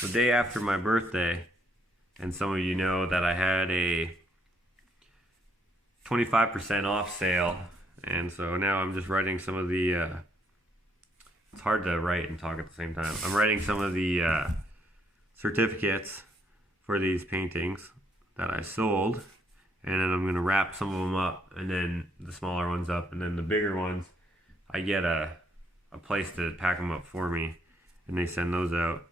the day after my birthday, and some of you know that I had a 25% off sale, and so now I'm just writing some of the it's hard to write and talk at the same time. I'm writing some of the certificates for these paintings that I sold, and then I'm gonna wrap some of them up, and then the smaller ones up, and then the bigger ones I get a place to pack them up for me, and they send those out.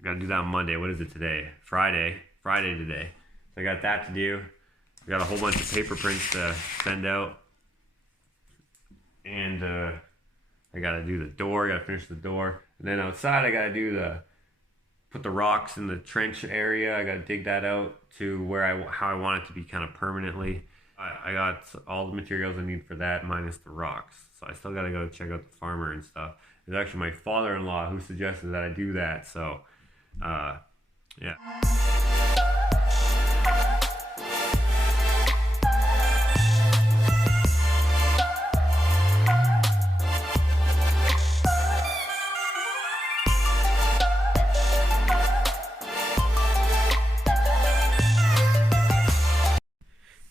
I gotta do that on Monday. What is it today? Friday today. So I got that to do. I got a whole bunch of paper prints to send out, and I gotta do the door. I gotta finish the door, and then outside I gotta do put the rocks in the trench area. I gotta dig that out to where how I want it to be kind of permanently. I got all the materials I need for that minus the rocks. So I still gotta go check out the farmer and stuff. It's actually my father-in-law who suggested that I do that. So, yeah.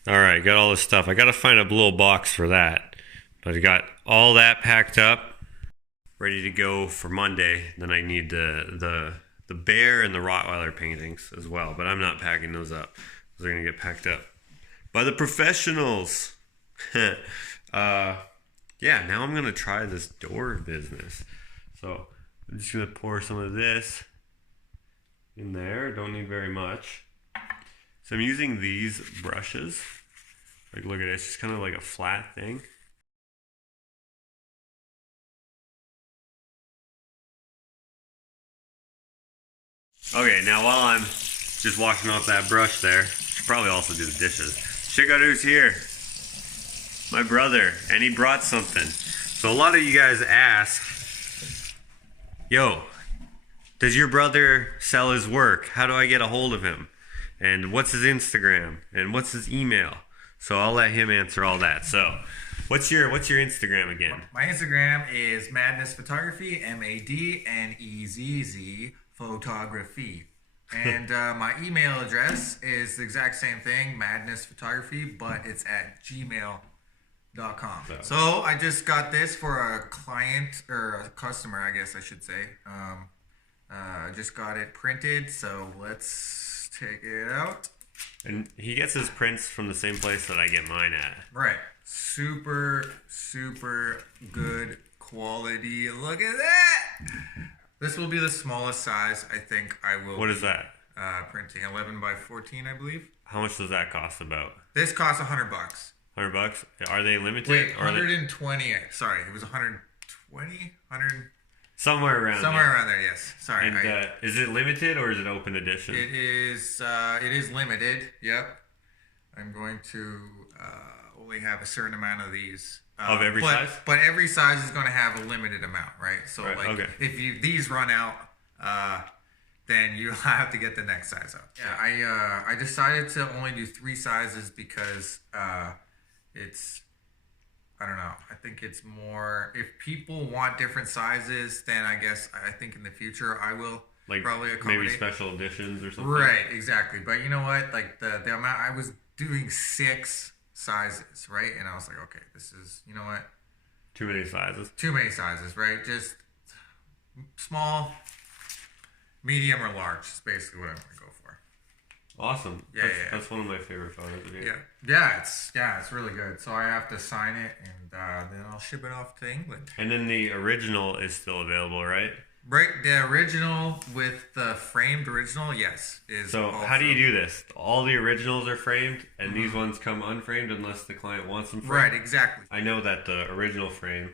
Alright, got all this stuff. I gotta find a little box for that. But I got all that packed up, ready to go for Monday. Then I need the bear and the Rottweiler paintings as well. But I'm not packing those up. Those are gonna get packed up by the professionals. Yeah, now I'm gonna try this door business. So I'm just gonna pour some of this in there. Don't need very much. So I'm using these brushes. Like, look at it, it's just kind of like a flat thing. Okay, now while I'm just washing off that brush there, should probably also do the dishes. Check out who's here. My brother, and he brought something. So a lot of you guys ask, yo, does your brother sell his work? How do I get a hold of him? And what's his Instagram? And what's his email? So I'll let him answer all that. So what's your Instagram again? My Instagram is Madness Photography, MADNEZZ Photography. And my email address is the exact same thing, Madness Photography, but it's at gmail.com. So I just got this for a client, or a customer, I guess I should say. I just got it printed, so let's take it out. And he gets his prints from the same place that I get mine at. Right. Super good quality. Look at that. This will be the smallest size I think I will. What is that? Printing 11 by 14, I believe. How much does that cost about? This costs $100. $100? Are they limited? Wait, 120. Sorry, it was 120, 100. Somewhere around there, yes. Sorry. And is it limited or is it open edition? It is limited. Yep. I'm going to only have a certain amount of these. Of every size? But every size is going to have a limited amount, right? So right, like okay. if these run out, then you'll have to get the next size up. Yeah, I decided to only do 3 sizes because it's, I don't know. I think it's more, if people want different sizes, then I think in the future I will probably accommodate. Maybe special editions or something. Right, exactly. But you know what? Like the amount, I was doing 6 sizes, right? And I was like, okay, this is, you know what? Too many sizes. Too many sizes, right? Just small, medium, or large is basically what I'm going to go for. Awesome. That's one of my favorite photos of you. Yeah, it's really good. So I have to sign it, and then I'll ship it off to England. And then the original is still available, right? Right, the original with the framed original, yes. So how do you do this? All the originals are framed, and these ones come unframed unless the client wants them framed? Right, exactly. I know that the original frame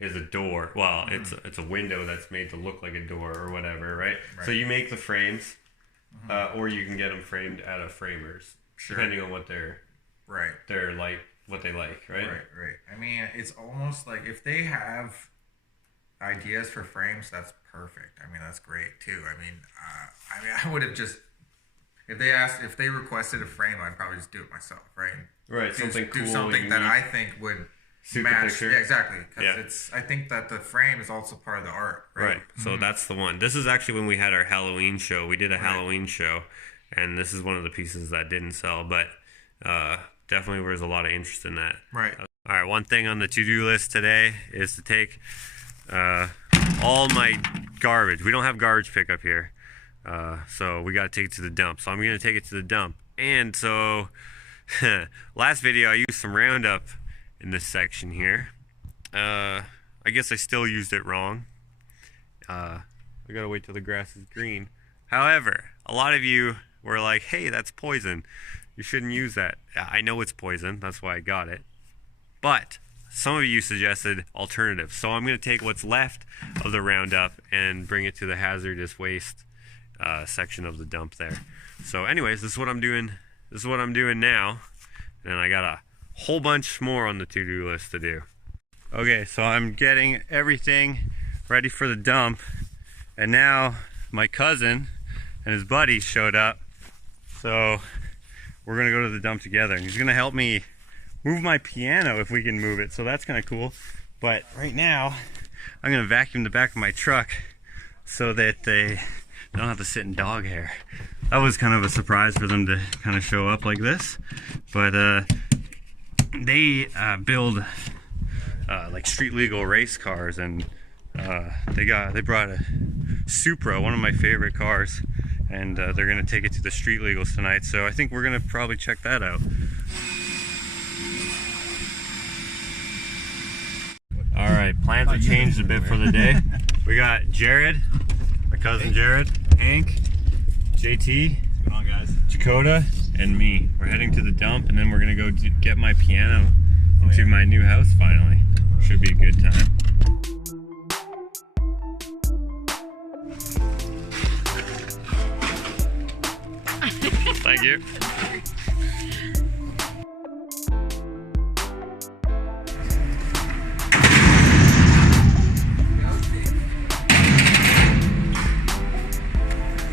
is a door. Well, it's a window that's made to look like a door or whatever, right? So you make the frames, or you can get them framed at a framer's, depending on what they're like, what they like, right? Right. I mean, it's almost like if they have ideas for frames, that's perfect. I mean, that's great too. I mean, I would have just, if they requested a frame, I'd probably just do it myself, right? Right. Do something that I think would suit the match. picture. Yeah, exactly. Because Yeah. it's, I think that the frame is also part of the art, right? Right. So that's the one. This is actually when we had our Halloween show. We did a Halloween show, and this is one of the pieces that didn't sell, but definitely there was a lot of interest in that. Right. All right. One thing on the to-do list today is to take all my garbage. We don't have garbage pickup here, so we got to take it to the dump. So I'm going to take it to the dump. And so last video I used some Roundup in this section here. I guess I still used it wrong. I gotta wait till the grass is green. However, a lot of you were like, hey, that's poison. You shouldn't use that. I know it's poison. That's why I got it. But some of you suggested alternatives. So I'm gonna take what's left of the Roundup and bring it to the hazardous waste section of the dump there. So anyways, this is what I'm doing. This is what I'm doing now. And I got a whole bunch more on the to-do list to do. Okay, so I'm getting everything ready for the dump, and now my cousin and his buddy showed up, so we're gonna go to the dump together. He's gonna help me move my piano if we can move it, so that's kind of cool. But right now, I'm gonna vacuum the back of my truck so that they don't have to sit in dog hair. That was kind of a surprise for them to kind of show up like this, but they build like street legal race cars, and they brought a Supra, one of my favorite cars, and they're gonna take it to the street legals tonight. So I think we're gonna probably check that out. All right, plans have changed a bit for the day. We got Jared, my cousin Jared, Hank, JT, what's going on, guys? Jakota, and me. We're heading to the dump, and then we're gonna go get my piano into my new house finally. Should be a good time. Thank you.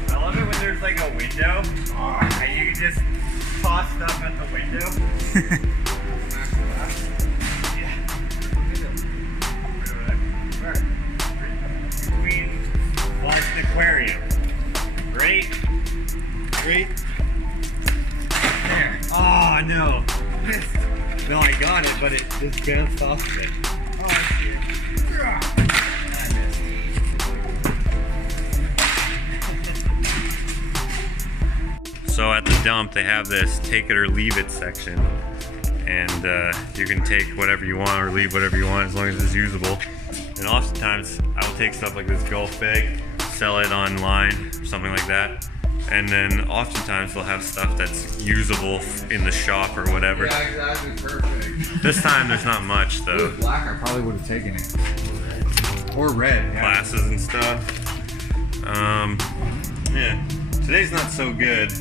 I love it when there's like a window and you can just toss stuff at the window. Aquarium. Great. There. Oh no. No, I got it, but it just bounced off of it. Oh, I see it. So at the dump, they have this take it or leave it section. And you can take whatever you want or leave whatever you want as long as it's usable. And oftentimes, I will take stuff like this golf bag, sell it online, or something like that. And then oftentimes they'll have stuff that's usable in the shop or whatever. Yeah, exactly. Perfect. This time there's not much though. Black, I probably would have taken it. Or red. Yeah. Glasses and stuff. Yeah. Today's not so good.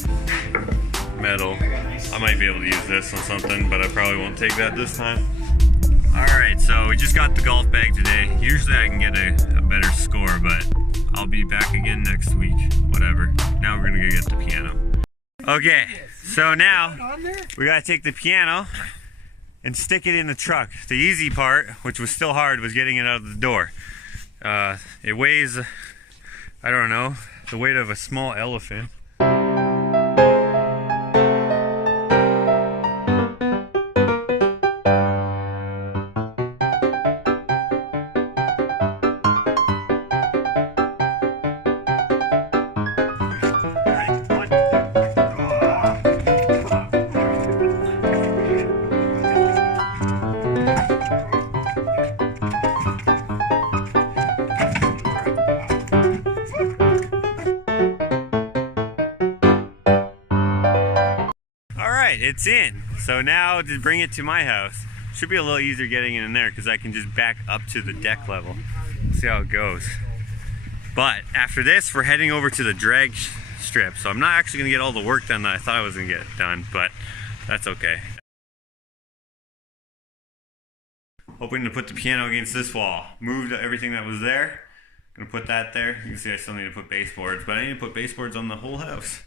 Metal. I might be able to use this on something, but I probably won't take that this time. Alright, so we just got the golf bag today. Usually I can get a better score, but I'll be back again next week. Whatever. Now we're gonna go get the piano. Okay, so now we gotta take the piano and stick it in the truck. The easy part, which was still hard, was getting it out of the door. It weighs, I don't know, the weight of a small elephant. It's in. So now to bring it to my house, should be a little easier getting it in there because I can just back up to the deck level. See how it goes. But after this, we're heading over to the drag strip. So I'm not actually gonna get all the work done that I thought I was gonna get done, but that's okay. Hoping to put the piano against this wall. Moved everything that was there. Gonna put that there. You can see I still need to put baseboards, but I need to put baseboards on the whole house.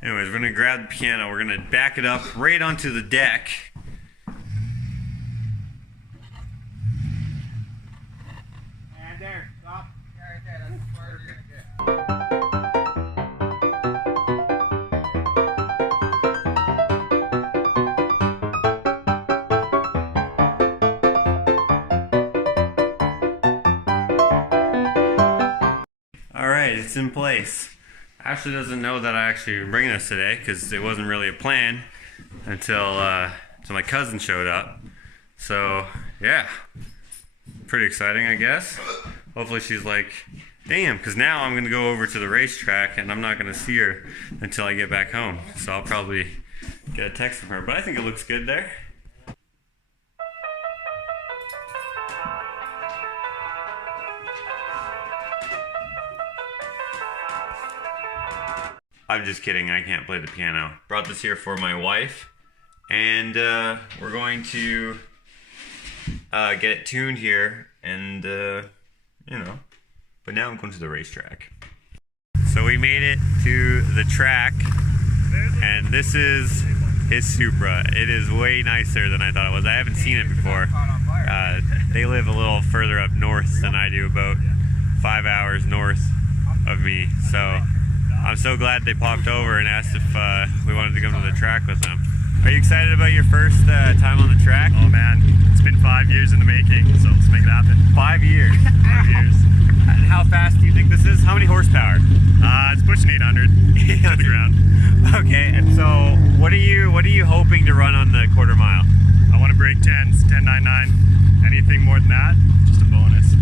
Anyways, we're gonna grab the piano. We're gonna back it up right onto the deck. right, it's in place. Ashley doesn't know that I actually am bringing this today because it wasn't really a plan until my cousin showed up. So yeah, pretty exciting, I guess. Hopefully she's like, damn, because now I'm gonna go over to the racetrack and I'm not gonna see her until I get back home. So I'll probably get a text from her, but I think it looks good there. I'm just kidding, I can't play the piano. Brought this here for my wife, and we're going to get it tuned here, and you know, but now I'm going to the racetrack. So we made it to the track, and this is his Supra. It is way nicer than I thought it was. I haven't seen it before. They live a little further up north than I do, about 5 hours north of me, so I'm so glad they popped over and asked if we wanted to come to the track with them. Are you excited about your first time on the track? Oh man, it's been 5 years in the making, so let's make it happen. 5 years. 5 years. And how fast do you think this is? How many horsepower? It's pushing 800 to the ground. Okay, and so what are you hoping to run on the quarter mile? I want to break 10s, 10.99. Anything more than that, just a bonus.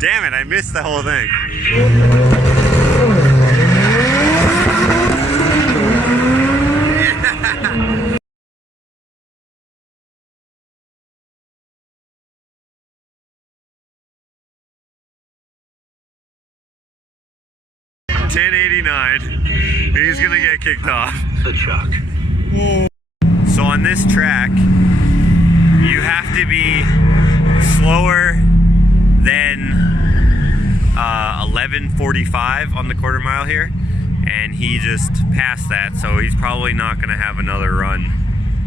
Damn it, I missed the whole thing. $10.89. He's gonna get kicked off. The chuck. So on this track, you have to be slower than 11:45 on the quarter mile here, and he just passed that, so he's probably not going to have another run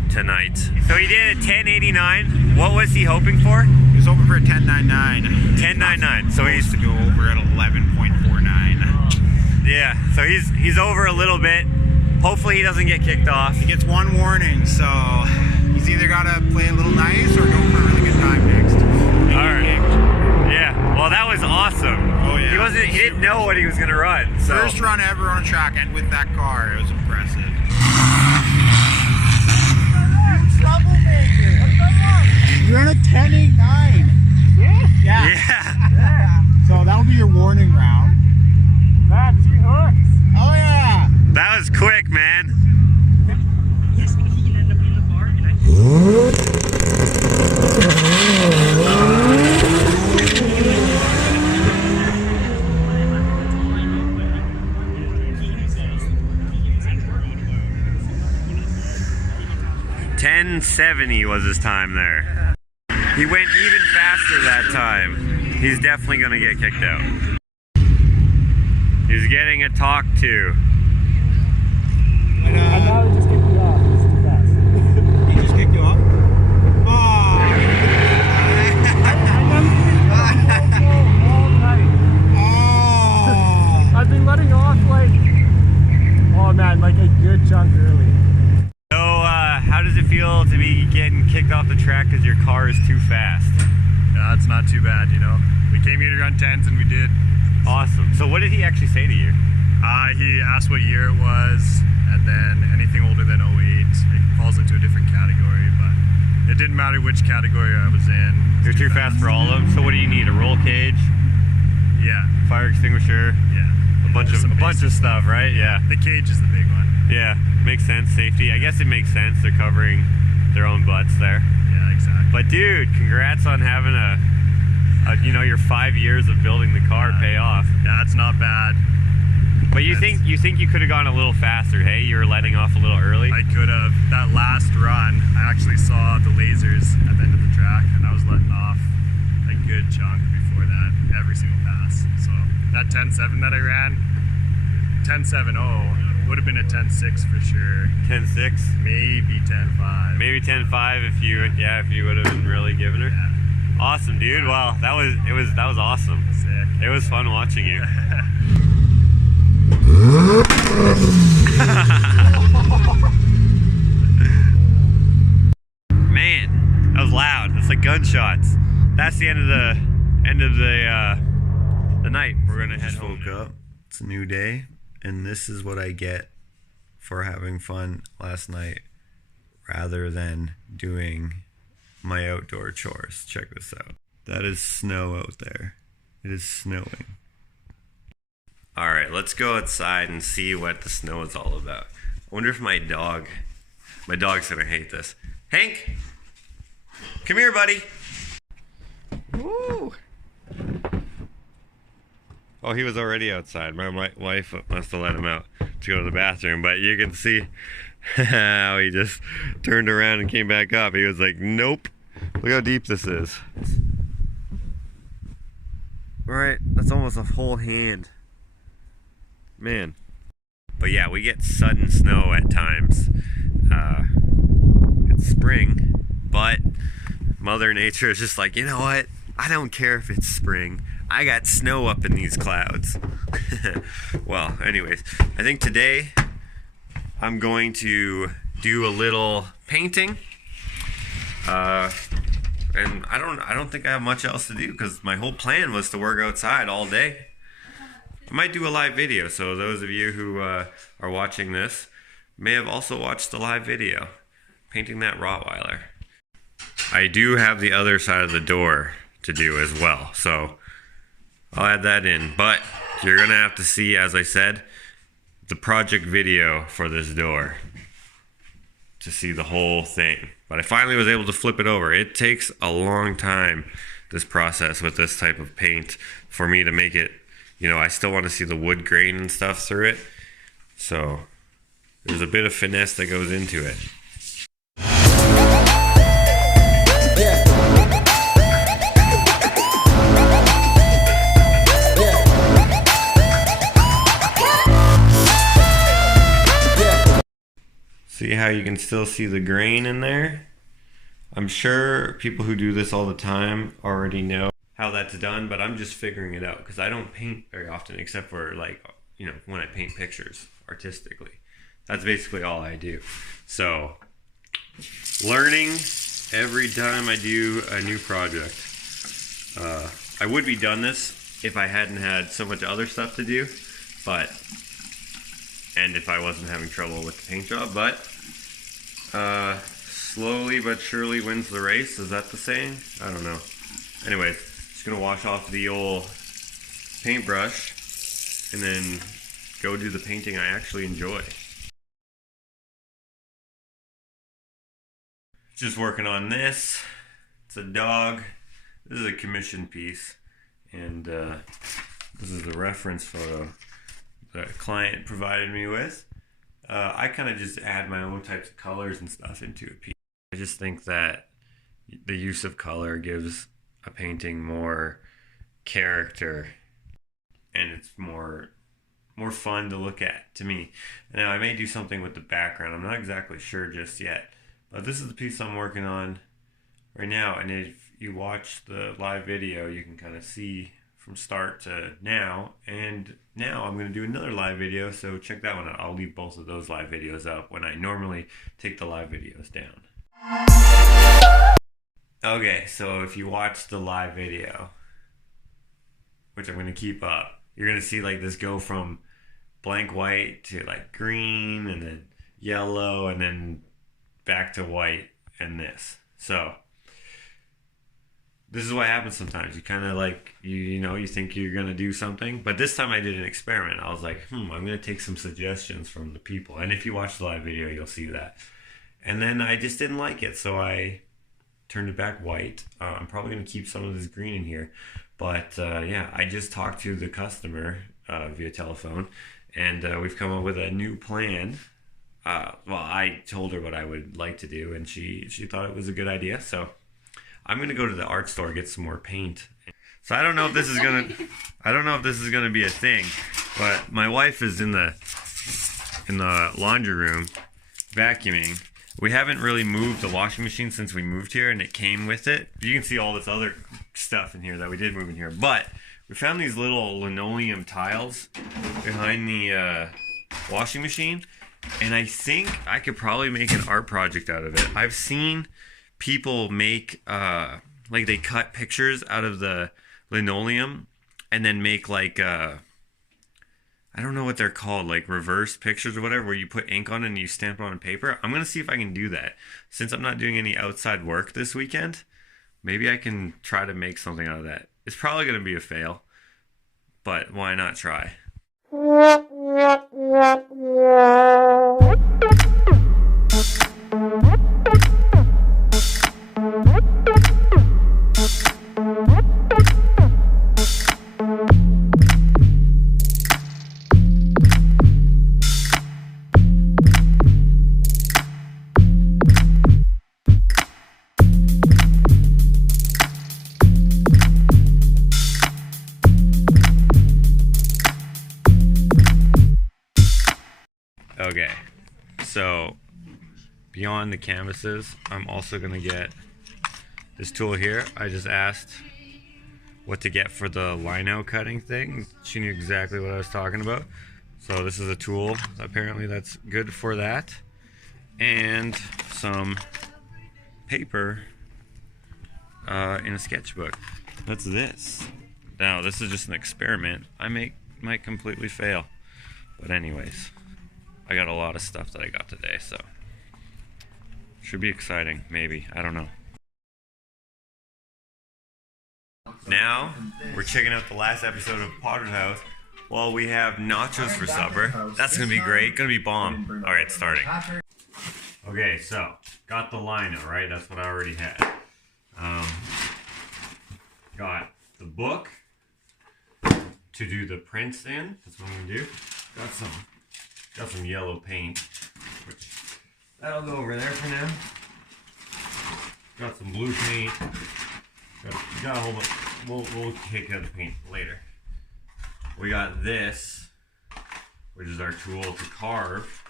tonight. So he did a 10.89. What was he hoping for? He was hoping for a 10.99. 10.99. So he's to go over at 11.49. Yeah, so he's over a little bit. Hopefully he doesn't get kicked off. He gets one warning, so he's either got to play a little nice or go for a really good time next. All right. Yeah. Well, that was awesome. Oh yeah. He didn't know what he was gonna run. So. First run ever on a track, and with that car, it was impressive. Troublemaker. What's going on? You're in a 10.89. Yeah? Yeah. So that'll be your warning round. That's your hooks. Oh yeah. That was quick, man. Yes, because he can end up in the bar and I 10.70 was his time there. He went even faster that time. He's definitely gonna get kicked out. He's getting a talk to. I thought it just kicked you off. It's too fast. He just kicked you off? Oh! all night. Oh! I've been letting off like, oh man, like a good chunk early. So, how does it feel to be getting kicked off the track because your car is too fast? Yeah, it's not too bad, you know. We came here to run 10s and we did. Awesome. So what did he actually say to you? He asked what year it was, and then anything older than 08, it falls into a different category, but it didn't matter which category I was in. You're too fast for all of them. So what do you need? A roll cage? Yeah. Fire extinguisher? Yeah. A bunch of stuff, right? Yeah. The cage is the big one. Yeah, makes sense. Safety. I guess it makes sense. They're covering their own butts there. Yeah, exactly. But dude, congrats on having a your 5 years of building the car pay off. Yeah, it's not bad. But you think you could have gone a little faster, hey? You were letting off a little early? I could have. That last run, I actually saw the lasers at the end of the track, and I was letting off a good chunk before that, every single pass. So that 10.7 that I ran, 10.70 would have been a 10.6 for sure. 10.6? Maybe 10.5. Maybe 10.5 if you would have been really giving her. Yeah. Awesome, dude. Wow, that was awesome. Sick. It was fun watching you. Man, that was loud. That's like gunshots. That's the end of the night. We're gonna head home. Woke up. It's a new day, and this is what I get for having fun last night rather than doing my outdoor chores. Check this out. That is snow out there. It is snowing. All right, let's go outside and see what the snow is all about. I wonder if my dog's gonna hate this. Hank, come here, buddy. Woo. Oh, he was already outside. My wife must have let him out to go to the bathroom, but you can see how he just turned around and came back up. He was like, nope. Look how deep this is. All right, that's almost a whole hand. Man. But yeah, we get sudden snow at times. It's spring, but Mother Nature is just like, you know what? I don't care if it's spring. I got snow up in these clouds. Well, anyways, I think today I'm going to do a little painting. And I don't think I have much else to do because my whole plan was to work outside all day. I might do a live video, so those of you who are watching this may have also watched the live video, painting that Rottweiler. I do have the other side of the door to do as well, so I'll add that in. But you're gonna have to see, as I said, the project video for this door to see the whole thing. But I finally was able to flip it over. It takes a long time, this process with this type of paint, for me to make it. I still want to see the wood grain and stuff through it. So there's a bit of finesse that goes into it. See how you can still see the grain in there? I'm sure people who do this all the time already know how that's done, but I'm just figuring it out because I don't paint very often except for when I paint pictures artistically. That's basically all I do. So learning every time I do a new project. I would be done this if I hadn't had so much other stuff to do, and if I wasn't having trouble with the paint job, but slowly but surely wins the race. Is that the saying? I don't know. Anyways, just gonna wash off the old paintbrush and then go do the painting I actually enjoy. Just working on this. It's a dog. This is a commission piece, and this is the reference photo the client provided me with. I kind of just add my own types of colors and stuff into a piece. I just think that the use of color gives a painting more character, and it's more fun to look at to me. Now I may do something with the background. I'm not exactly sure just yet, but this is the piece I'm working on right now, and if you watch the live video you can kind of see from start to now, and now I'm going to do another live video, so check that one out. I'll leave both of those live videos up when I normally take the live videos down. Okay, so if you watch the live video, which I'm going to keep up, you're going to see like this go from blank white to like green and then yellow and then back to white and this. So this is what happens sometimes. You kind of like, you think you're going to do something. But this time I did an experiment. I was like, I'm going to take some suggestions from the people. And if you watch the live video, you'll see that. And then I just didn't like it. So I turned it back white. I'm probably going to keep some of this green in here. But yeah, I just talked to the customer via telephone, and we've come up with a new plan. Well, I told her what I would like to do, and she thought it was a good idea. So I'm gonna go to the art store, get some more paint. So I don't know if this is gonna be a thing, but my wife is in the laundry room vacuuming. We haven't really moved the washing machine since we moved here, and it came with it. You can see all this other stuff in here that we did move in here, but we found these little linoleum tiles behind the washing machine, and I think I could probably make an art project out of it. I've seen people make like they cut pictures out of the linoleum and then make like I don't know what they're called, like reverse pictures or whatever, where you put ink on it and you stamp it on paper. I'm gonna see if I can do that. Since I'm not doing any outside work this weekend, maybe I can try to make something out of that. It's probably gonna be a fail, but why not try? Okay, so beyond the canvases, I'm also gonna get this tool here. I just asked what to get for the lino cutting thing. She knew exactly what I was talking about. So this is a tool apparently that's good for that, and some paper in a sketchbook. That's this. Now this is just an experiment. I might completely fail, but anyways, I got a lot of stuff that I got today, so should be exciting, maybe. I don't know. Now, we're checking out the last episode of Potter's House while we have nachos for supper. That's gonna be great, gonna be bomb. Alright, starting. Okay, so, got the lino, right? That's what I already had. Got the book to do the prints in. That's what I'm gonna do. Got some yellow paint, which that'll go over there for now. Got some blue paint. Got a whole bunch. We'll take out the paint later. We got this, which is our tool to carve,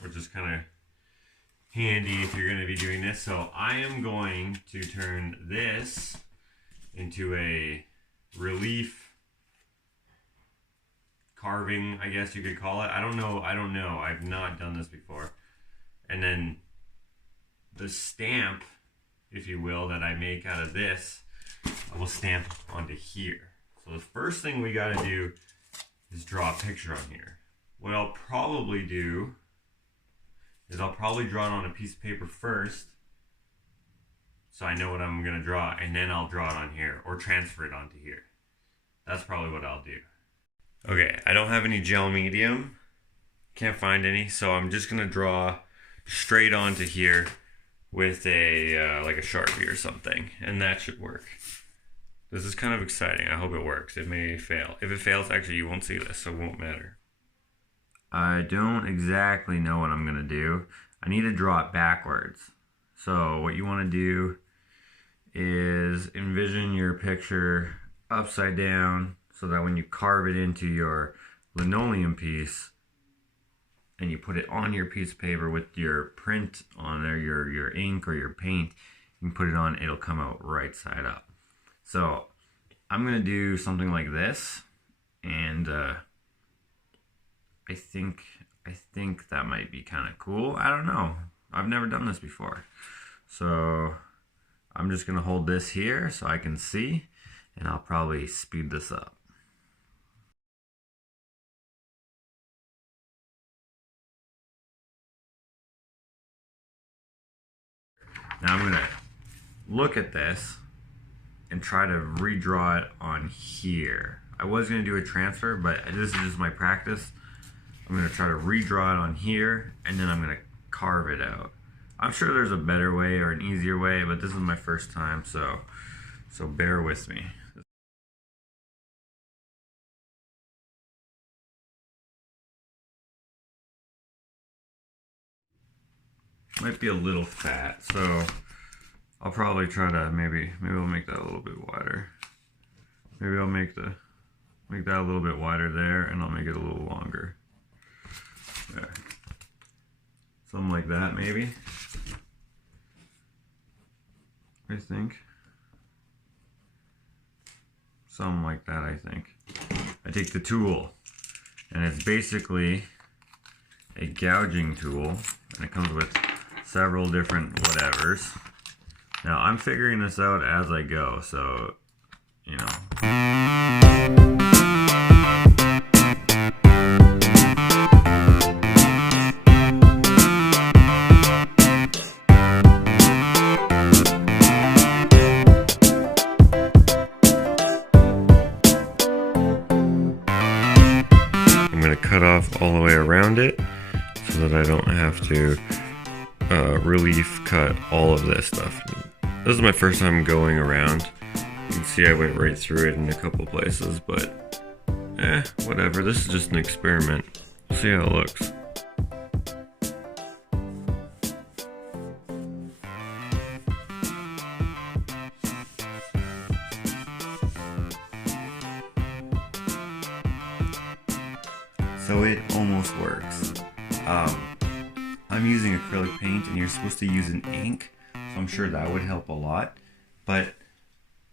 which is kind of handy if you're going to be doing this. So I am going to turn this into a relief carving, I guess you could call it. I don't know. I've not done this before. And then the stamp, if you will, that I make out of this, I will stamp onto here. So the first thing we got to do is draw a picture on here. What I'll probably do is I'll probably draw it on a piece of paper first, so I know what I'm going to draw, and then I'll draw it on here or transfer it onto here. That's probably what I'll do. Okay, I don't have any gel medium. Can't find any, so I'm just gonna draw straight onto here with a like a Sharpie or something, and that should work. This is kind of exciting. I hope it works. It may fail. If it fails, actually you won't see this, so it won't matter. I don't exactly know what I'm gonna do. I need to draw it backwards. So what you want to do is envision your picture upside down, so that when you carve it into your linoleum piece and you put it on your piece of paper with your print on there, your ink or your paint, you can put it on, it'll come out right side up. So I'm gonna do something like this, and I think that might be kind of cool. I don't know. I've never done this before. So I'm just gonna hold this here so I can see, and I'll probably speed this up. Now I'm going to look at this and try to redraw it on here. I was going to do a transfer, but this is just my practice. I'm going to try to redraw it on here, and then I'm going to carve it out. I'm sure there's a better way or an easier way, but this is my first time, so So bear with me. Might be a little fat, so I'll probably try to maybe I'll make that a little bit wider. Maybe I'll make that a little bit wider there, and I'll make it a little longer. There. Something like that, maybe. I think. Something like that, I think. I take the tool, and it's basically a gouging tool, and it comes with several different whatevers. Now, I'm figuring this out as I go, so, you know. I'm going to cut off all the way around it so that I don't have to relief cut all of this stuff. This is my first time going around. You can see I went right through it in a couple places, but whatever. This is just an experiment. See how it looks. So it almost works. I'm using acrylic paint, and you're supposed to use an ink, so I'm sure that would help a lot. But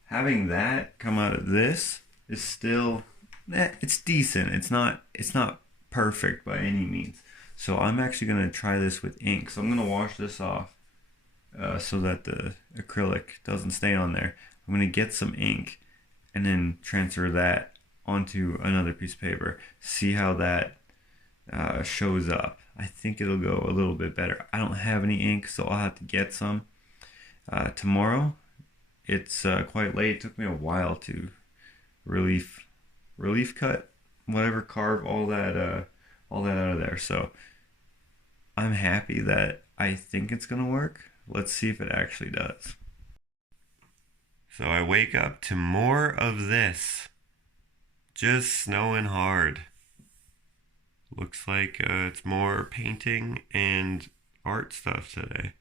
having that come out of this is still, it's decent. It's not perfect by any means. So I'm actually going to try this with ink. So I'm going to wash this off so that the acrylic doesn't stay on there. I'm going to get some ink and then transfer that onto another piece of paper. See how that shows up. I think it'll go a little bit better. I don't have any ink, so I'll have to get some tomorrow. It's quite late. It took me a while to relief cut, whatever, carve all that out of there. So I'm happy that I think it's gonna work. Let's see if it actually does. So I wake up to more of this, just snowing hard. Looks like it's more painting and art stuff today.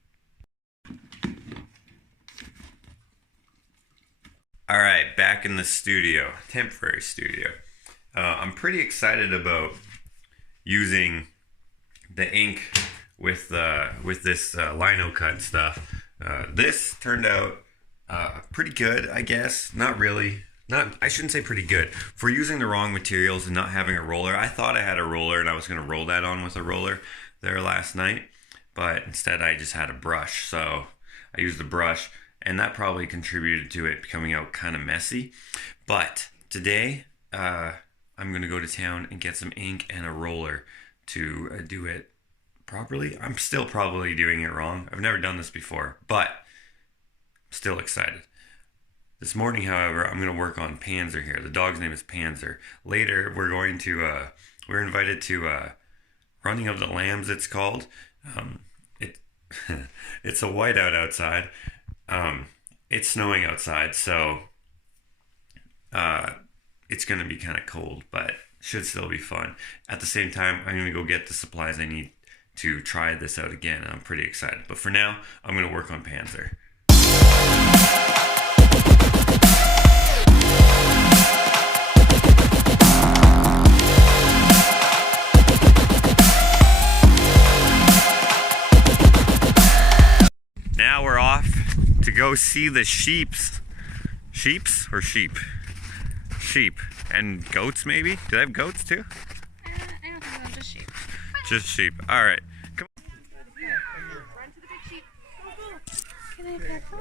All right, back in the studio, temporary studio. I'm pretty excited about using the ink with this Linocut stuff. This turned out pretty good, I guess. Not really. I shouldn't say pretty good. For using the wrong materials and not having a roller, I thought I had a roller and I was going to roll that on with a roller there last night, but instead I just had a brush. So I used the brush, and that probably contributed to it coming out kind of messy. But today, I'm going to go to town and get some ink and a roller to do it properly. I'm still probably doing it wrong. I've never done this before, but still excited. This morning, however, I'm going to work on Panzer here. The dog's name is Panzer. Later, we're invited to Running of the Lambs, it's called. It's a whiteout outside. It's snowing outside, so it's going to be kind of cold, but should still be fun. At the same time, I'm going to go get the supplies I need to try this out again, and I'm pretty excited. But for now, I'm going to work on Panzer. Now we're off to go see the sheeps or sheep and goats, maybe. Do they have goats too? I don't think so, just sheep. Just sheep. All right. Come on. Run to the big sheep. Go, go. Can I pet them?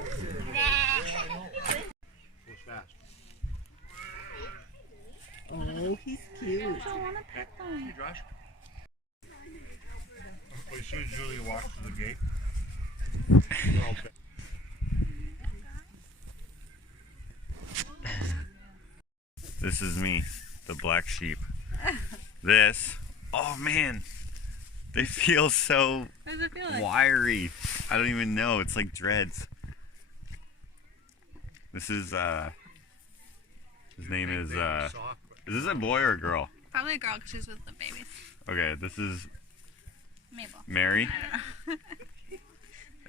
Oh, he's cute. I don't want to pet them. Josh? Well, as soon as Julia walks to the gate, This is me, the black sheep. This, oh man, they feel so What does it feel like? wiry. I don't even know, it's like dreads. This is his name is this a boy or a girl? Probably a girl because she's with the babies. Okay, this is Mabel. Mary. I don't know.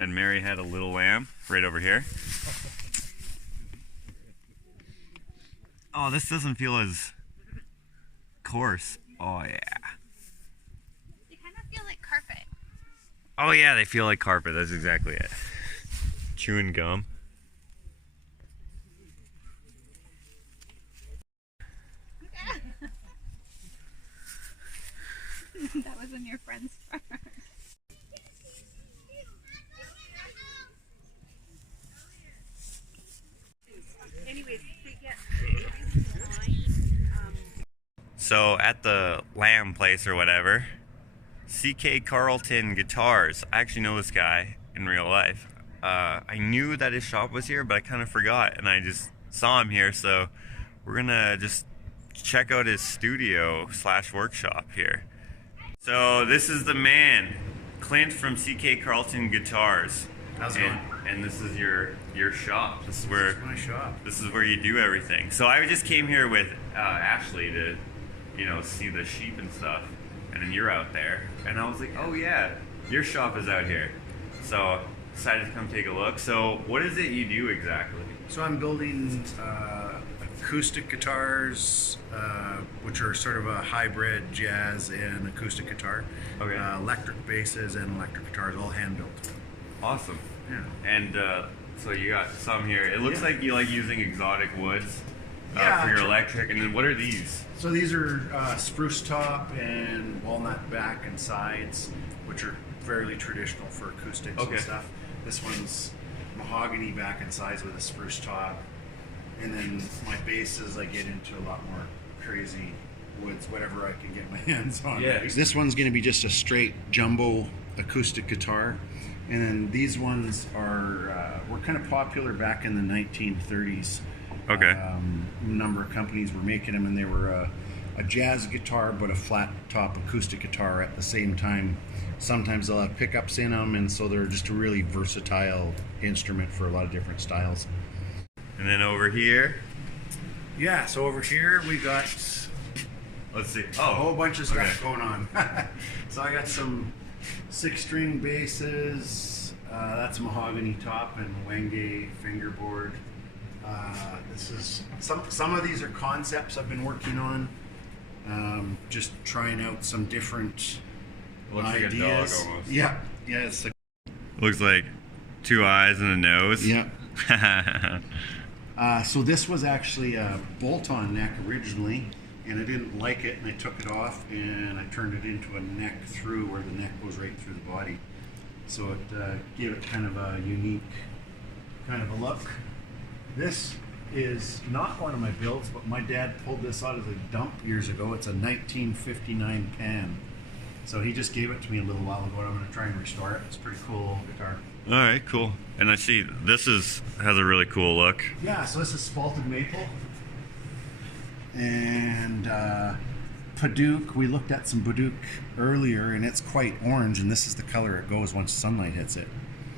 And Mary had a little lamb right over here. Oh, this doesn't feel as coarse. Oh yeah. They kind of feel like carpet. Oh yeah, they feel like carpet. That's exactly it. Chewing gum. That was in your friend's farm. Anyways, So at the lamb place or whatever, CK Carlton Guitars. I actually know this guy in real life. I knew that his shop was here, but I kind of forgot, and I just saw him here. So we're gonna just check out his studio / workshop here. So this is the man, Clint from CK Carlton Guitars. How's it going? And this is your shop. This is where My shop. this is where you do everything. So I just came here with Ashley to, see the sheep and stuff. And then you're out there. And I was like, oh yeah, your shop is out here. So decided to come take a look. So what is it you do exactly? So I'm building acoustic guitars, which are sort of a hybrid jazz and acoustic guitar. Okay. Electric basses and electric guitars, all hand built. Awesome. Yeah. And so you got some here. It looks like you like using exotic woods Yeah, for your sure. electric. And then what are these? So these are spruce top and walnut back and sides, which are fairly traditional for acoustics Okay. and stuff. This one's mahogany back and sides with a spruce top. And then my basses, I get into a lot more crazy woods, whatever I can get my hands on. Yeah. This one's going to be just a straight jumbo acoustic guitar. And then these ones were kind of popular back in the 1930s. Okay. A number of companies were making them, and they were a jazz guitar but a flat top acoustic guitar at the same time. Sometimes they'll have pickups in them, and so they're just a really versatile instrument for a lot of different styles. And then over here, Yeah, so over here we got let's see. a whole Oh, bunch of stuff okay. going on. So I got some 6-string basses. That's a mahogany top and Wenge fingerboard. This is some of these are concepts I've been working on. Just trying out some different Looks like a dog ideas. almost. Yeah, it's a, Looks like 2 eyes and a nose. yeah. So this was actually a bolt-on neck originally, and I didn't like it, and I took it off and I turned it into a neck through where the neck goes right through the body. So it gave it kind of a unique kind of a look. This is not one of my builds, but my dad pulled this out of the dump years ago. It's a 1959 Pan. So he just gave it to me a little while ago, and I'm going to try and restore it. It's a pretty cool guitar. All right, cool. And I see this has a really cool look. Yeah, so this is spalted maple. And Paduke, we looked at some Paduke earlier, and it's quite orange, and this is the color it goes once sunlight hits it.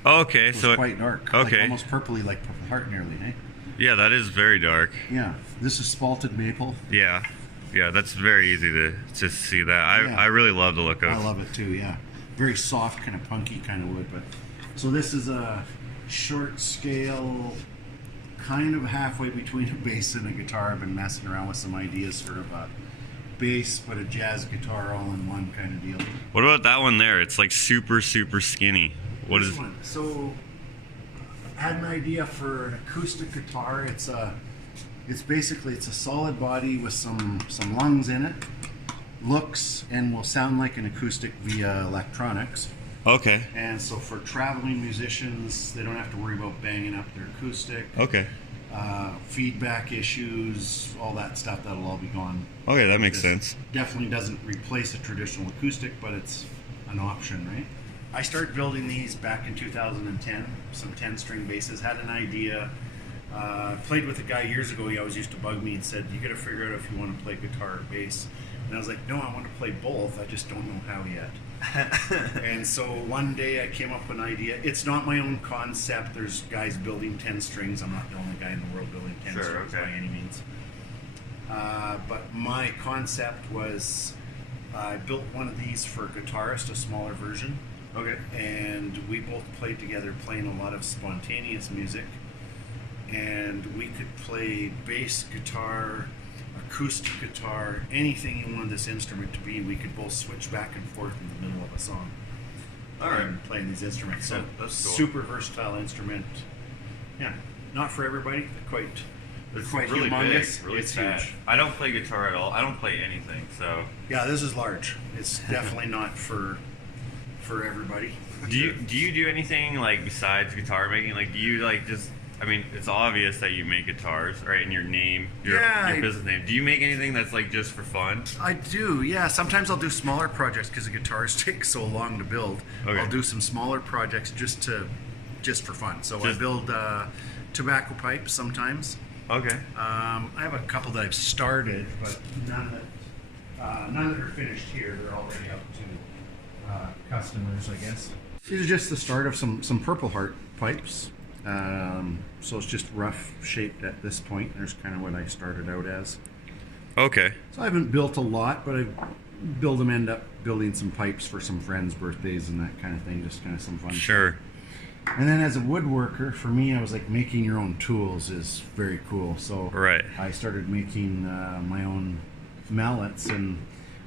Okay, It's so quite dark. okay. Like almost purpley, like Purple Heart nearly, eh? yeah, that is very dark. Yeah, this is spalted maple. Yeah, that's very easy to see that. Yeah. I really love the look of. I love it too, yeah. Very soft, kind of punky kind of wood. But so this is a short scale, kind of halfway between a bass and a guitar. I've been messing around with some ideas, sort of a bass but a jazz guitar all in one kind of deal. What about that one there? It's like super skinny. What This is? one? So I had an idea for an acoustic guitar. It's basically a solid body with some lungs in it. Looks and will sound like an acoustic via electronics. Okay. And so for traveling musicians, they don't have to worry about banging up their acoustic. Okay. Feedback issues, all that stuff, that'll all be gone. Okay, that makes This sense. Definitely doesn't replace a traditional acoustic, but it's an option, right? I started building these back in 2010, some 10-string basses. Had an idea. Played with a guy years ago. He always used to bug me and said, you got to figure out if you want to play guitar or bass. And I was like, no, I want to play both. I just don't know how yet. And so one day I came up with an idea. It's not my own concept. There's guys building 10 strings. I'm not the only guy in the world building 10 strings by any means. But my concept was I built one of these for a guitarist, a smaller version. Okay. And we both played together playing a lot of spontaneous music. And we could play bass guitar, acoustic guitar, anything you wanted this instrument to be. We could both switch back and forth in the middle of a song. All right. Playing these instruments. So that's cool. super versatile instrument. Yeah, not for everybody. It's quite really humongous. big, really it's fat. huge. I don't play guitar at all. I don't play anything, so. Yeah, this is large. It's definitely not for everybody. Do you do anything like besides guitar making? Like, do you like just? I mean, it's obvious that you make guitars, right? And your name, your business name. Do you make anything that's like just for fun? I do, yeah. Sometimes I'll do smaller projects because the guitars take so long to build. Okay. I'll do some smaller projects just for fun. So I build tobacco pipes sometimes. Okay. I have a couple that I've started, but none that are finished here. They're already up to customers, I guess. These are just the start of some Purple Heart pipes. So it's just rough shaped at this point. There's kind of what I started out as. Okay. So I haven't built a lot, but I end up building some pipes for some friends' birthdays and that kind of thing. Just kind of some fun Sure. stuff. And then as a woodworker, for me, I was like, making your own tools is very cool. So Right. I started making my own mallets, and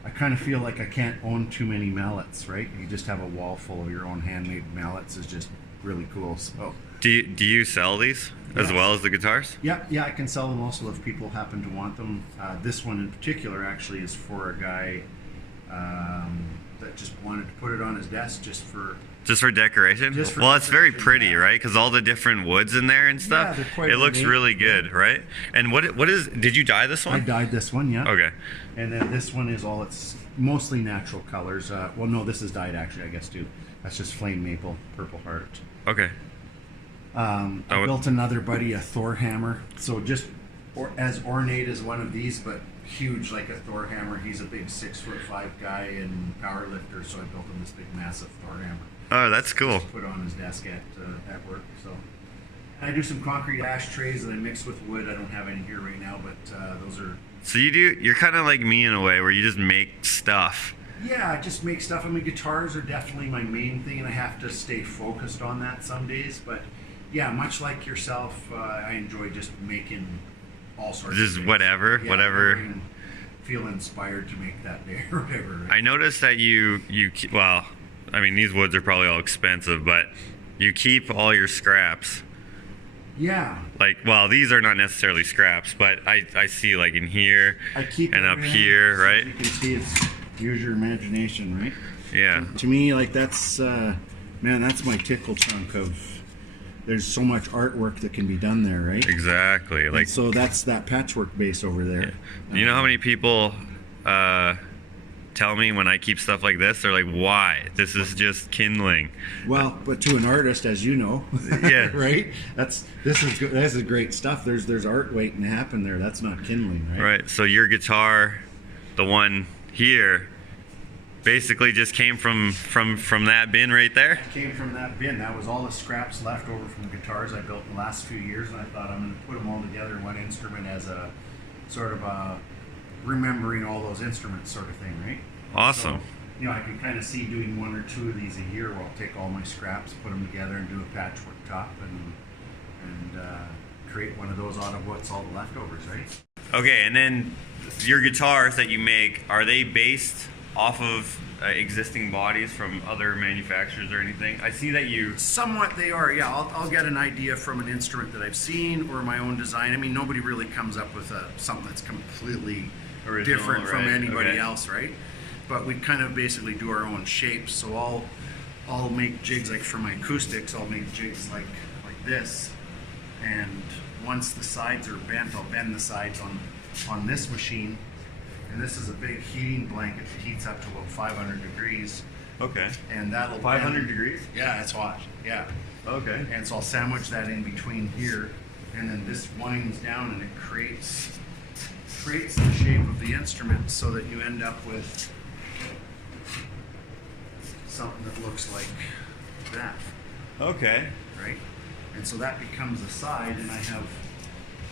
I kind of feel like I can't own too many mallets, right? You just have a wall full of your own handmade mallets is just really cool. So Do you sell these as well as the guitars? yeah, I can sell them also if people happen to want them. This one in particular actually is for a guy that just wanted to put it on his desk just for decoration? Just for well, it's very decoration, pretty, yeah. right? Because all the different woods in there and stuff. they're quite it looks ornate. really good, right? And what is? Did you dye this I one? dyed this one, yeah. Okay. And then this one is it's mostly natural colors. Well, no, this is dyed actually, I guess too. That's just flame maple, Purple Heart. Okay. I built another buddy a Thor hammer. So just as ornate as one of these, but huge like a Thor hammer. He's a big 6'5" guy and power lifter, so I built him this big massive Thor hammer. Oh, that's cool. To put on his desk at work. So and I do some concrete ashtrays that I mix with wood. I don't have any here right now, but those are. So you're kind of like me in a way where you just make stuff. Yeah, I just make stuff. I mean, guitars are definitely my main thing, and I have to stay focused on that some days. But yeah, much like yourself, I enjoy just making all sorts of Just things. whatever. And feel inspired to make that day or whatever. Right? I noticed that well, I mean, these woods are probably all expensive, but you keep all your scraps. Yeah. Like, well, these are not necessarily scraps, but I see like in here I keep and up everything, here, so right? You can see it's use your imagination, right? Yeah. To me, like that's that's my tickle chunk of. There's so much artwork that can be done there, right? Exactly. Like, and so that's that patchwork base over there. Yeah. You know how many people tell me when I keep stuff like this, they're like, "Why? This is just kindling." Well, but to an artist, as you know, Yeah. right? This is great stuff. There's art waiting to happen there. That's not kindling, right? Right. So your guitar, the one here, basically just came from that bin right there. It came from that bin. That was all the scraps left over from guitars I built in the last few years, and I thought I'm going to put them all together in one instrument as a sort of a remembering all those instruments sort of thing, right? Awesome. So, I can kind of see doing one or two of these a year where I'll take all my scraps, put them together, and do a patchwork top, and create one of those out of what's all the leftovers, right? Okay, and then your guitars that you make, are they based off of existing bodies from other manufacturers or anything? I see that you... Somewhat they are, yeah. I'll get an idea from an instrument that I've seen or my own design. I mean, nobody really comes up with something that's completely Original, different from right? anybody Okay. else, right? But we kind of basically do our own shapes. So I'll make jigs like for my acoustics. I'll make jigs like this, and once the sides are bent, I'll bend the sides on this machine. And this is a big heating blanket that heats up to about 500 degrees. Okay. And that'll 500 degrees? Yeah, it's hot. Yeah. Okay. And so I'll sandwich that in between here, and then this winds down and it creates the shape of the instrument so that you end up with something that looks like that, Okay. right? And so that becomes a side, and I have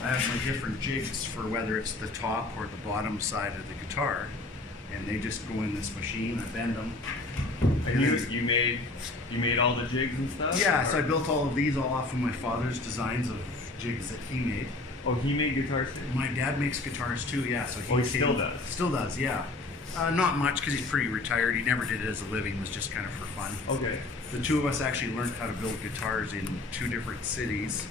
my different jigs for whether it's the top or the bottom side of the guitar, and they just go in this machine. I bend them. And you made all the jigs and stuff? Yeah, or? so I built all of these all off of my father's designs of jigs that he made. Oh, he made guitars too? My dad makes guitars too, yeah. So He still does? Still does, yeah. Not much because he's pretty retired. He never did it as a living. It was just kind of for fun. Okay. The two of us actually learned how to build guitars in 2 different cities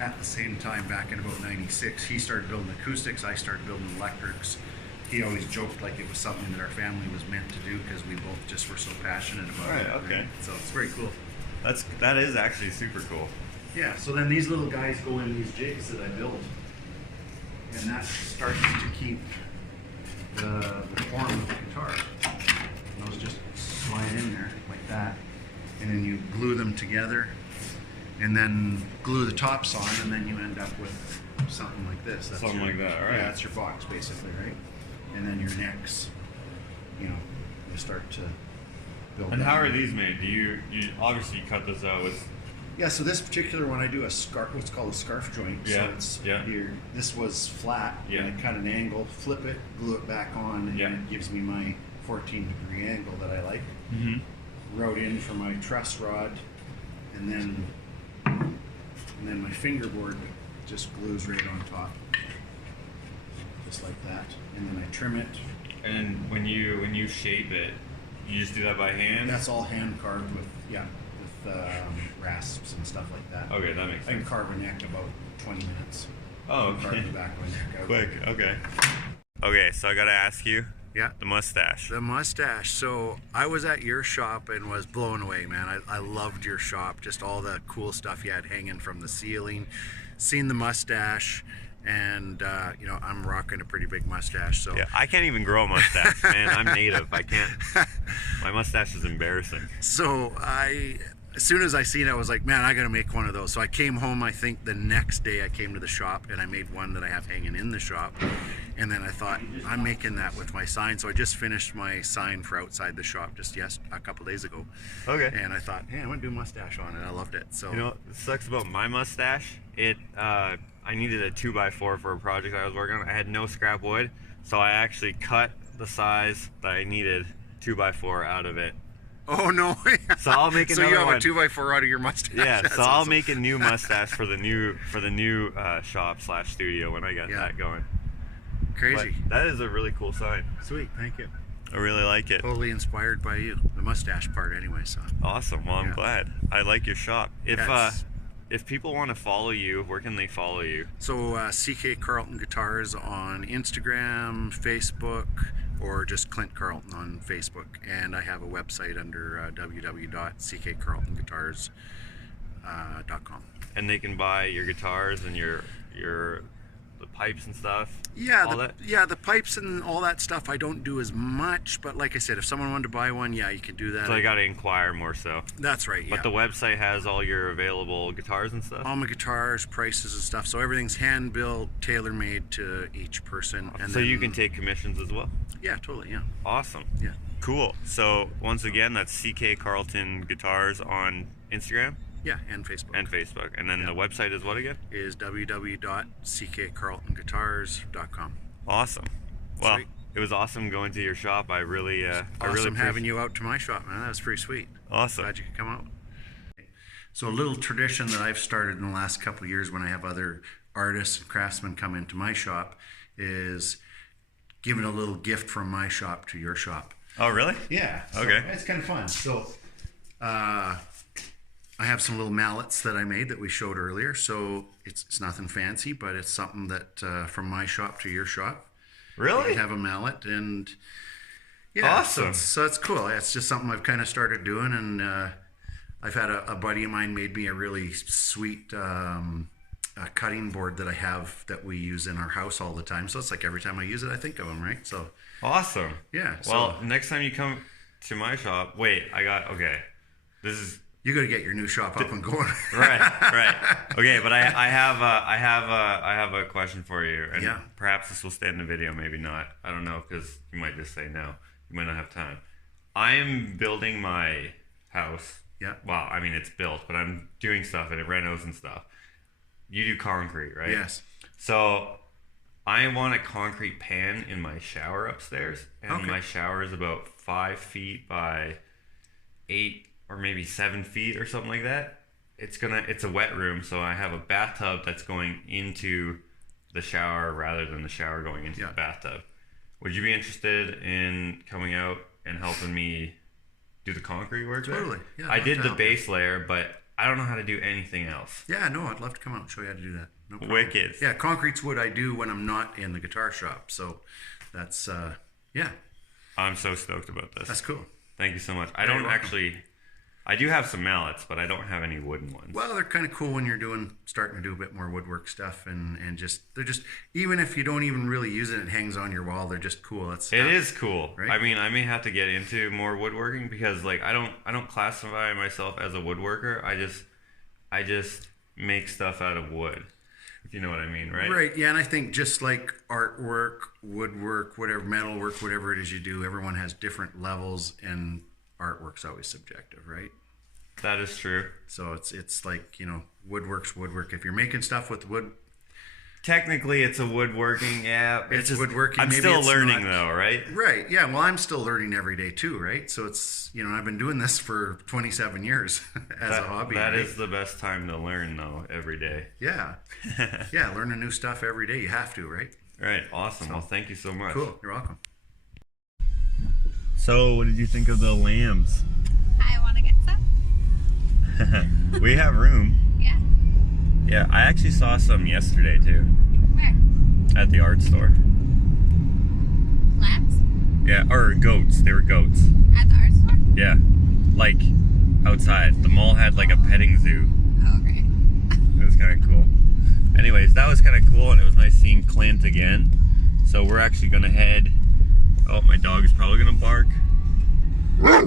at the same time back in about '96. He started building acoustics. I started building electrics. He always joked like it was something that our family was meant to do because we both just were so passionate about Right, it. okay. Right? So it's very cool. That is actually super cool. Yeah, so then these little guys go in these jigs that I built, and that starts to keep the form of the guitar. And those just slide in there like that, and then you glue them together, and then glue the tops on, and then you end up with something like this. That's Something like that, all right. Yeah, that's your box basically, right? And then your necks, you start to build. And that. how are these made? Do you obviously cut this out with... Yeah, so this particular one I do a scarf, what's called a scarf joint. Yeah, So it's yeah. this was flat, Yeah. and I cut an angle, flip it, glue it back on, and Yeah. it gives me my 14-degree angle that I like. Mm-hmm. Wrote in for my truss rod, and then my fingerboard just glues right on top, just like that. And then I trim it. And when you shape it, you just do that by hand? That's all hand carved with rasps and stuff like that. Okay, that makes I can sense. carve a neck about 20 minutes. Oh, Carve okay. the back of my neck out. Quick, okay. Okay, so I gotta ask you, Yeah. the mustache. The mustache. So I was at your shop and was blown away, man. I loved your shop. Just all the cool stuff you had hanging from the ceiling. Seen the mustache, and I'm rocking a pretty big mustache. So Yeah, I can't even grow a mustache, man. I'm native. I can't. My mustache is embarrassing. So as soon as I seen it, I was like, man, I gotta make one of those. So I came home, I think the next day I came to the shop, and I made one that I have hanging in the shop. And then I thought, I'm making that with my sign. So I just finished my sign for outside the shop just a couple days ago. Okay. And I thought, hey, I'm gonna do a mustache on it. I loved it. So You know what sucks about my mustache? I needed a 2x4 for a project I was working on. I had no scrap wood, so I actually cut the size that I needed 2x4 out of it. oh no. So I'll make So another you have one. a 2x4 out of your mustache. Yeah, That's so I'll awesome. make a new mustache for the new shop / studio when I get Yeah. that going. But Crazy. that is a really cool sign. Sweet. Thank you. I really like it. Totally inspired by you. The mustache part, anyway. So Awesome. Well, I'm Yeah. glad. I like your shop. Yes. If people want to follow you, where can they follow you? So CK Carlton Guitars on Instagram, Facebook, or just Clint Carlton on Facebook. And I have a website under www.ckcarltonguitars.com. And they can buy your guitars and your the pipes and stuff. Yeah, all that. the pipes and all that stuff I don't do as much, but like I said, if someone wanted to buy one, yeah, you can do that. So I got to inquire more so. That's right, yeah. But the website has all your available guitars and stuff. all my guitars, prices and stuff, so everything's hand built, tailor made to each person. And So then, you can take commissions as well. Yeah, totally, yeah. Awesome. Yeah. Cool. So once again, that's CK Carlton Guitars on Instagram Yeah, and Facebook. and Facebook. And then the website is what again? is www.ckcarltonguitars.com. Awesome. Well, Sweet. it was awesome going to your shop. I really Awesome having you out to my shop, man. That was pretty sweet. Awesome. Glad you could come out. So a little tradition that I've started in the last couple of years when I have other artists and craftsmen come into my shop is giving a little gift from my shop to your shop. Oh, really? Yeah. So Okay. It's kind of fun. So I have some little mallets that I made that we showed earlier. So it's nothing fancy, but it's something that from my shop to your shop. Really? You have a mallet, and yeah, Awesome. So it's cool. It's just something I've kind of started doing, and I've had a buddy of mine made me a really sweet cutting board that I have that we use in our house all the time. So it's like every time I use it, I think of him, right? So Awesome. yeah. Well, next time you come to my shop, wait, okay. This is you got to get your new shop up and going. right. Okay, but I have a question for you, and Yeah. perhaps this will stay in the video, maybe not. I don't know, because you might just say no. You might not have time. I'm building my house. Yeah. Well, I mean, it's built, but I'm doing stuff in it, renos and stuff. You do concrete, right? Yes. So I want a concrete pan in my shower upstairs, and Okay. my shower is about 5 feet by 8 or maybe 7 feet or something like that. It's a wet room, so I have a bathtub that's going into the shower rather than the shower going into Yeah. the bathtub. Would you be interested in coming out and helping me do the concrete work? Totally. There? Yeah, I I'd did love to the help base layer, but I don't know how to do anything else. Yeah, no, I'd love to come out and show you how to do that. No problem. Wicked. Yeah, concrete's what I do when I'm not in the guitar shop. So that's, yeah, I'm so stoked about this. that's cool. Thank you so much. I You're don't welcome. actually. I do have some mallets, but I don't have any wooden ones. Well, they're kind of cool when you're starting to do a bit more woodwork stuff, and they're just, even if you don't even really use it, it hangs on your wall. They're just cool. It is cool. Right? I mean, I may have to get into more woodworking because, like, I don't classify myself as a woodworker. I just make stuff out of wood. If you know what I mean, right? Right. Yeah, and I think just like artwork, woodwork, whatever, metalwork, whatever it is you do, everyone has different levels, and artwork's always subjective, right? That is true. So it's like, woodwork's woodwork. If you're making stuff with wood, Technically, it's a woodworking. Yeah, It's just, woodworking. I'm Maybe still it's learning not- though, right? right? Yeah. Well, I'm still learning every day too, right? So it's I've been doing this for 27 years as a hobby. That right? is the best time to learn though. Every day. Yeah. Yeah. Learning new stuff every day. You have to, right? Right. Awesome. Well, thank you so much. Cool. You're welcome. So, what did you think of the lambs? I want to get some. We have room. Yeah. Yeah, I actually saw some yesterday too Where? at the art store. Lambs? Yeah, or goats. They were goats. At the art store? Yeah, like outside. The mall had like a petting zoo. Oh, okay. It was kind of cool. Anyways, that was kind of cool, and it was nice seeing Clint again. So we're actually gonna head. Oh, my dog is probably gonna bark. Oh,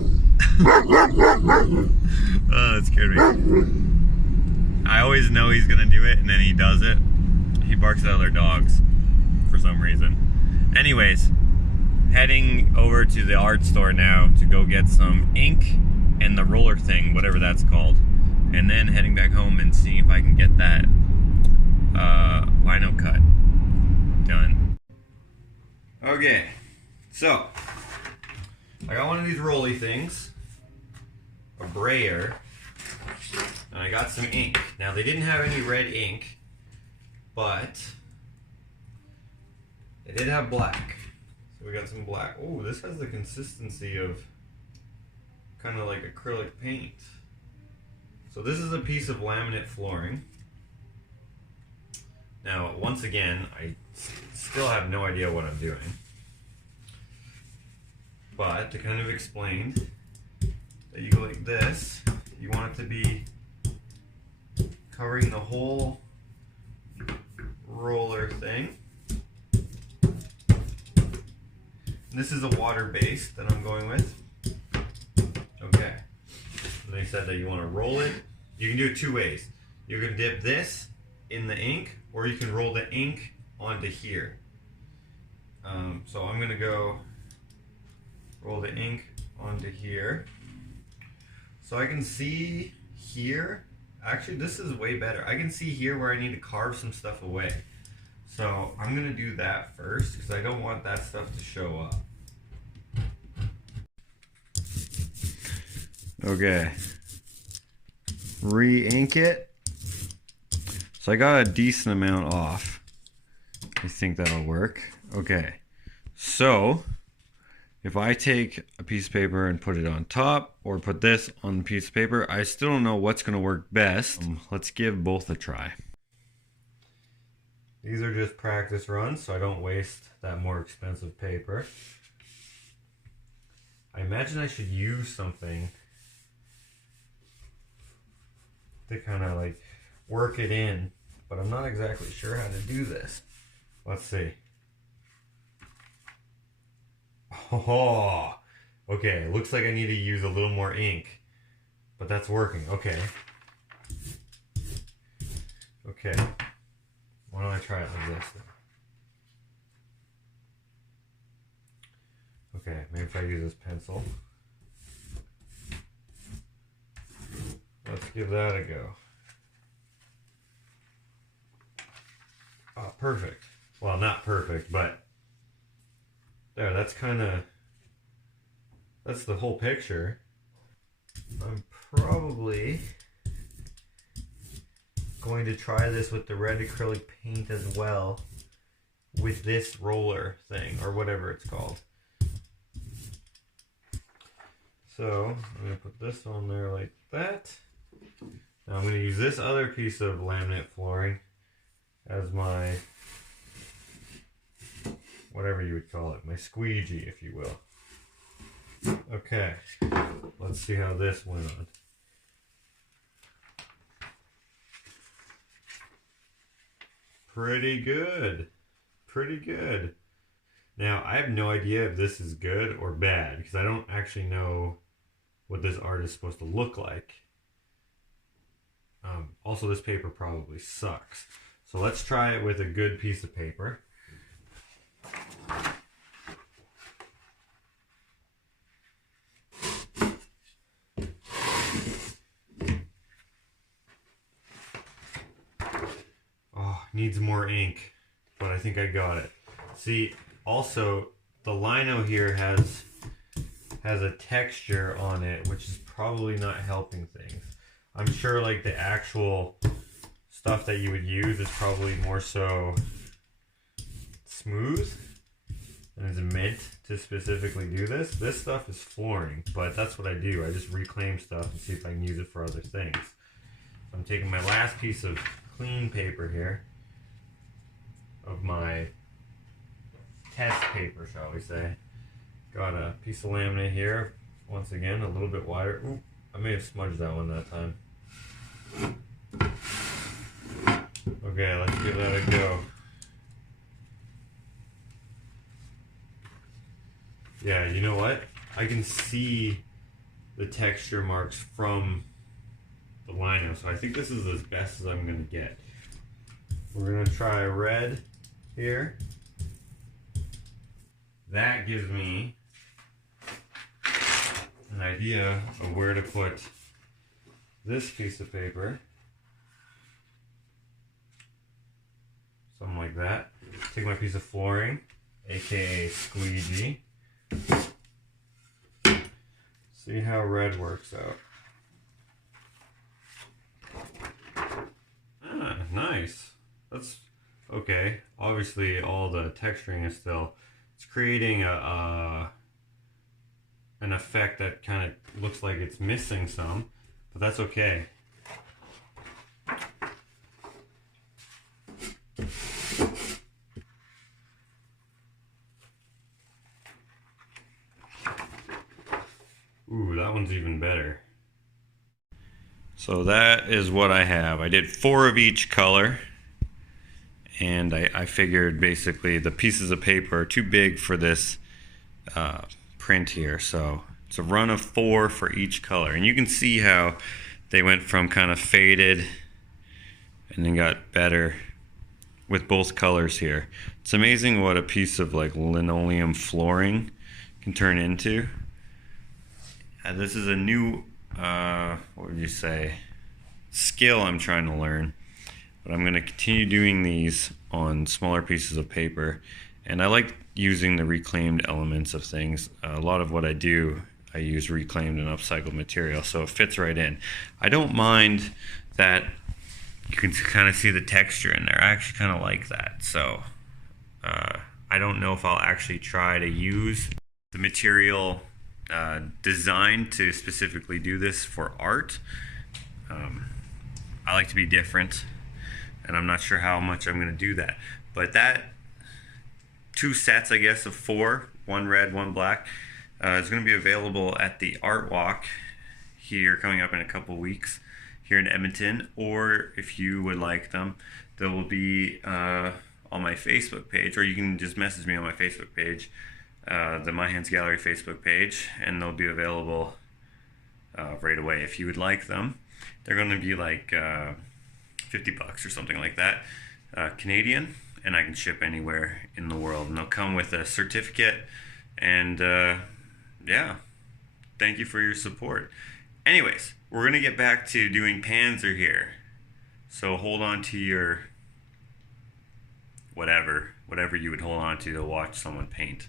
that scared me. I always know he's gonna do it, and then he does it. He barks at other dogs for some reason. Anyways, heading over to the art store now to go get some ink and the roller thing, whatever that's called, and then heading back home and see if I can get that Linocut done. Okay, so I got one of these rolly things, a brayer, and I got some ink. Now they didn't have any red ink, but they did have black. So we got some black. Oh, this has the consistency of kind of like acrylic paint. So this is a piece of laminate flooring. Now, once again, I still have no idea what I'm doing. But to kind of explain that you go like this, you want it to be covering the whole roller thing. And this is a water base that I'm going with. Okay. And they said that you want to roll it. You can do it two ways. You can dip this in the ink, or you can roll the ink onto here. So I'm going to go roll the ink onto here. So I can see here. Actually, this is way better. I can see here where I need to carve some stuff away. So I'm going to do that first because I don't want that stuff to show up. Okay. Re-ink it. So I got a decent amount off. I think that'll work. Okay. So if I take a piece of paper and put it on top, or put this on the piece of paper, I still don't know what's going to work best. Let's give both a try. These are just practice runs, so I don't waste that more expensive paper. I imagine I should use something to kind of like work it in, but I'm not exactly sure how to do this. Let's see. Oh, okay. Looks like I need to use a little more ink, but that's working. Okay. Okay. Why don't I try it like this then? Okay, maybe if I use this pencil. let's give that a go. Oh, perfect. Well, not perfect, but there, that's the whole picture. I'm probably going to try this with the red acrylic paint as well, with this roller thing, or whatever it's called. So, I'm going to put this on there like that. Now I'm going to use this other piece of laminate flooring as my, whatever you would call it, my squeegee, if you will. Okay, let's see how this went on. Pretty good. Pretty good. Now, I have no idea if this is good or bad, because I don't actually know what this art is supposed to look like. Also, this paper probably sucks. So let's try it with a good piece of paper. Oh, needs more ink, but I think I got it. See, also, the lino here has a texture on it, which is probably not helping things. I'm sure like the actual stuff that you would use is probably more so smooth and is meant to specifically do this. This stuff is flooring, but that's what I do. I just reclaim stuff and see if I can use it for other things. So I'm taking my last piece of clean paper here, of my test paper, shall we say. Got a piece of laminate here, once again, a little bit wider. Ooh, I may have smudged that one that time. Okay, let's give that a go. Yeah, you know what? I can see the texture marks from the lino, so I think this is as best as I'm gonna get. We're gonna try red here. That gives me an idea of where to put this piece of paper. Something like that. Take my piece of flooring, aka squeegee. See how red works out. Ah, nice. That's okay. Obviously all the texturing is still, it's creating an effect that kind of looks like it's missing some, but that's okay. Ooh, that one's even better. So that is what I have. I did 4 of each color, and I figured basically the pieces of paper are too big for this print here, so it's a run of 4 for each color. And you can see how they went from kind of faded and then got better with both colors here. It's amazing what a piece of like linoleum flooring can turn into. This is a new, what would you say, skill I'm trying to learn. But I'm going to continue doing these on smaller pieces of paper. And I like using the reclaimed elements of things. A lot of what I do, I use reclaimed and upcycled material, so it fits right in. I don't mind that you can kind of see the texture in there. I actually kind of like that. So I don't know if I'll actually try to use the material designed to specifically do this for art. I like to be different, and I'm not sure how much I'm going to do that. But that 2 sets, I guess, of 4, 1 red, 1 black, is going to be available at the Art Walk here coming up in a couple weeks here in Edmonton. Or if you would like them, they will be on my Facebook page, or you can just message me on my Facebook page, the My Hands Gallery Facebook page, and they'll be available right away if you would like them. They're going to be like $50 or something like that, Canadian, and I can ship anywhere in the world. And they'll come with a certificate, and yeah, thank you for your support. Anyways, we're going to get back to doing Panzer here. So hold on to your whatever you would hold on to watch someone paint.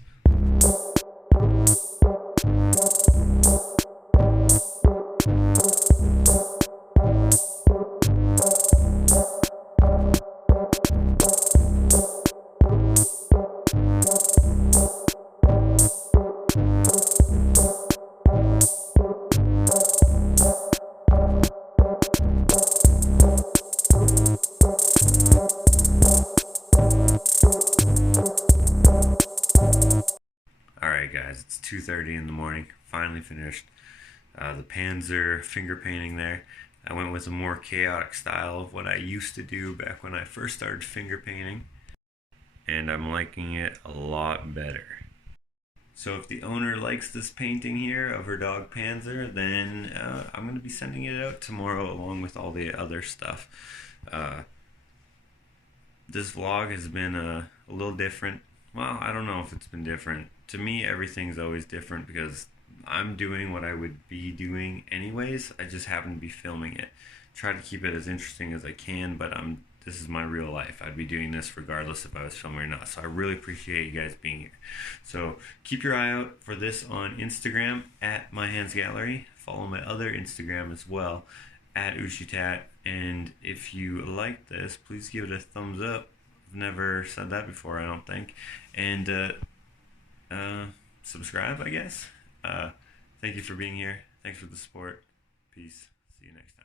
Alright guys, it's 2:30 in the morning. Finally finished the Panzer finger painting there. I went with a more chaotic style of what I used to do back when I first started finger painting. And I'm liking it a lot better. So if the owner likes this painting here of her dog Panzer, then I'm going to be sending it out tomorrow along with all the other stuff. This vlog has been a little different. Well, I don't know if it's been different. To me, everything's always different because I'm doing what I would be doing anyways. I just happen to be filming it. Try to keep it as interesting as I can, but this is my real life. I'd be doing this regardless if I was filming or not. So I really appreciate you guys being here. So keep your eye out for this on Instagram at My Hands Gallery. Follow my other Instagram as well at Ushitat. And if you like this, please give it a thumbs up. I've never said that before, I don't think. And subscribe, I guess. Thank you for being here. Thanks for the support. Peace. See you next time.